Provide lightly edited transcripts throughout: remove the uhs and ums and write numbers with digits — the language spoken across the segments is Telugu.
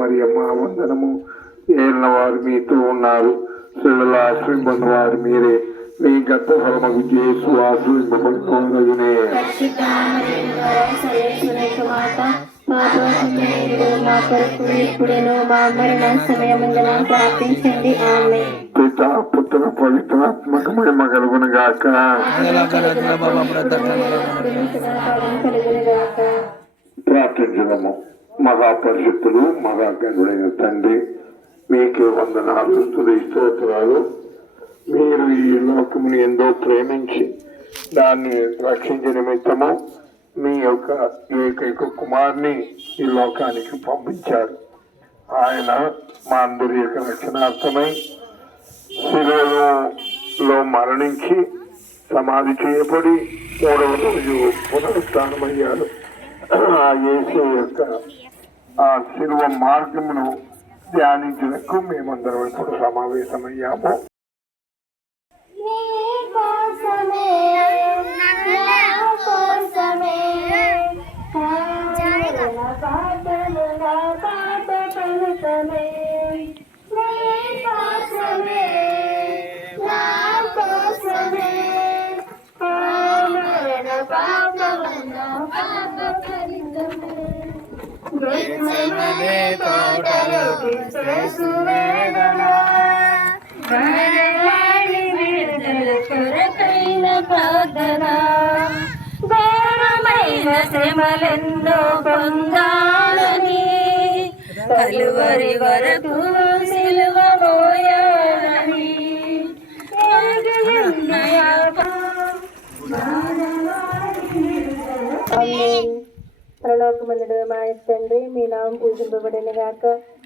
మరియమ్మ వందనము. ఏళ్ళ వారు మీతో ఉన్నారు, స్త్రీలలో ఆశ్రయింపబడిన వారు మీరే. మీ గర్భఫలముకు యేసు ఆశ్రయింపబడునే. పిత పుత్ర పవిత్రాత్మక మహిమ కలుగును గాక. ప్రార్థించడము. మహాపరిషత్తులు మహాగణుడైన తండ్రి, మీకే వందనాలు, స్తుతి స్తోత్రాలు. మీరు ఈ లోకముని ఎంతో ప్రేమించి దాన్ని రక్షించే నిమిత్తము మీ యొక్క ఏకైక కుమార్ని ఈ లోకానికి పంపించారు. ఆయన మా అందరి యొక్క రక్షణార్థమై శిలువలో మరణించి సమాధి చేయబడి 3వ రోజు పునరుత్థానమయ్యారు. ఆ యేసు యొక్క ఆ శిలువ మార్గమును ధ్యానించడానికి మేమందరం ఇప్పుడు సమావేశమయ్యాము. ఘోరమైన శ్రమలెన్నో పొందాలని, కలువరి వరకు సిలువ మోయాలని, పరలోకమందుడు మా తండ్రి, మీ నామం పూజింపబడిన గాక,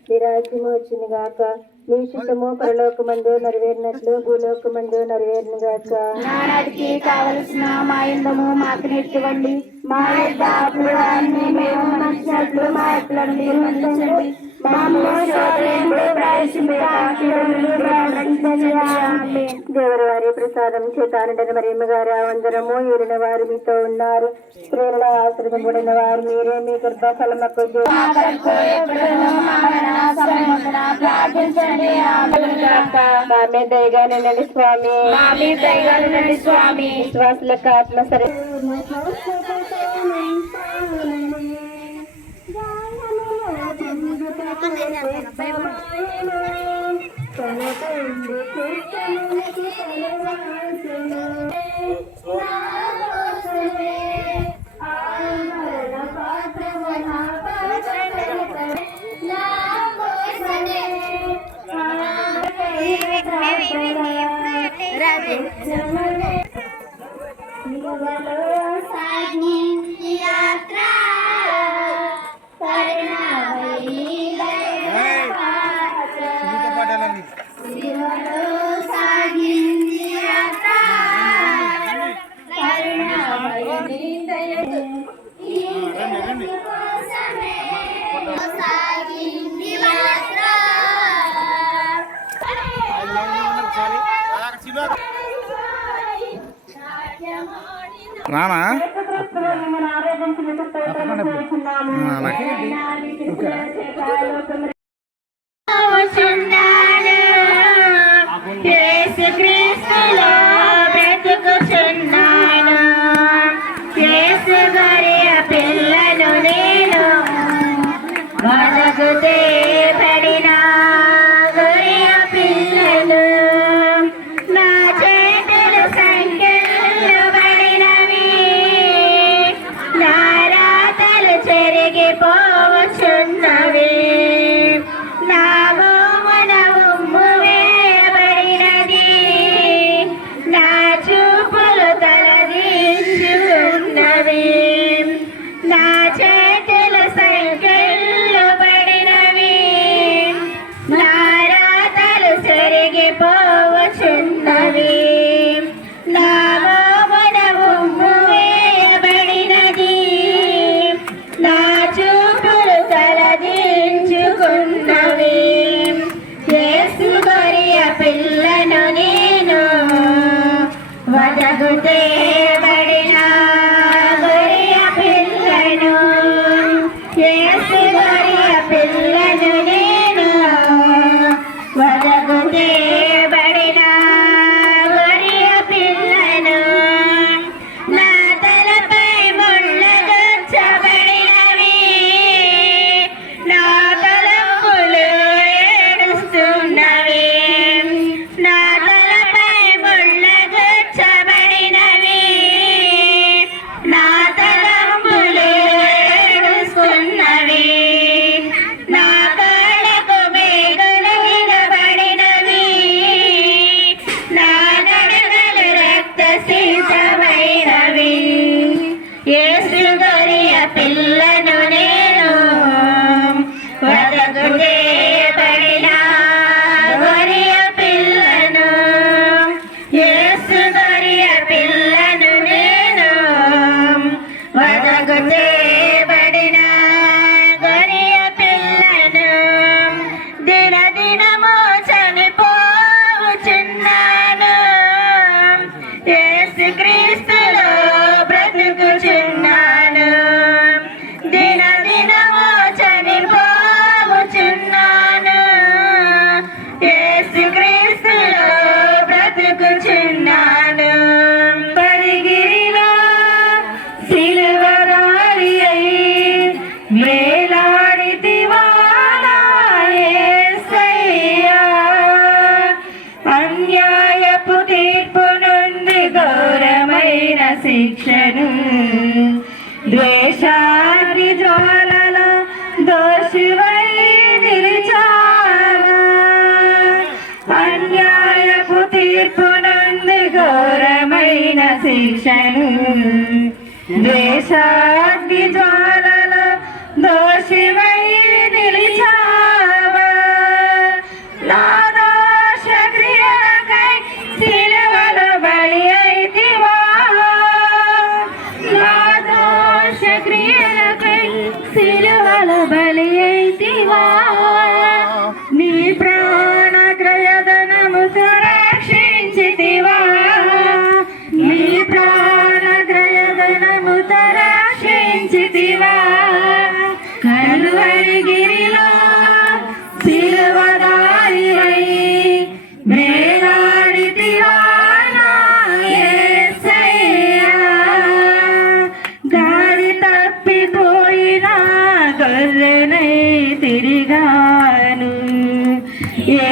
మీ రాజ్యము వచ్చిన గాక, మీ చిత్తము పరలోకమందు నెరవేరినట్లు భూలోకమందు నెరవేరిన గాక. నానాటికి కావలసిన మా ఇందము మాకు నెట్టివ్వండి, మా యొక్క అప్పుడాన్ని మేము మర్చినట్లు మా ఎట్లను నిర్బంధించండి, దేవుని వారి ప్రసాదం చేతానంటే మరియమ్మ గారు వందనము. ఏలిన వారు మీతో ఉన్నారు, స్త్రీలలో ఆశ్రయింపబడిన వారు మీరే. మీ గర్భఫలముకు దయగానండి స్వామి, విశ్వాసులకు ఆత్మ సరే. రానా పిల్లలు నేను పడినా పిల్లలు నా చేతులు సంఖ్యలు పడినవి, నా రాతలు చెరిగిపోవచ్చున్నవి, నా గోమన ఉమ్ము వేయబడినది, నా చూపులు తలదించుకున్నవి, నా చేతుల సంఖ్యలు పడినవి, శిక్షను ద్వేషాగ్ని జ్వాలలో దోషివై నిలిచావా అన్యాయపు తీర్పు నుండి ఘోరమైన శిక్షను ద్వేషాగ్ని జ్వాలలో దోషివై నిలిచావా నా దోష క్రియలకై సిలువలో బలి అయితివా నా దోష క్రియలకై సిలువలో బలి అయితివా నీ ప్రాణ క్రయధనముతో రక్షించితివా నీ ప్రాణ క్రయధనముతో రక్షించితివా కలువరిగిరిలో సిలువదారివై వేలాడితివా నా యేసయ్యా దారి తప్పిపోయిన గొర్రెనై తిరిగాను ఏ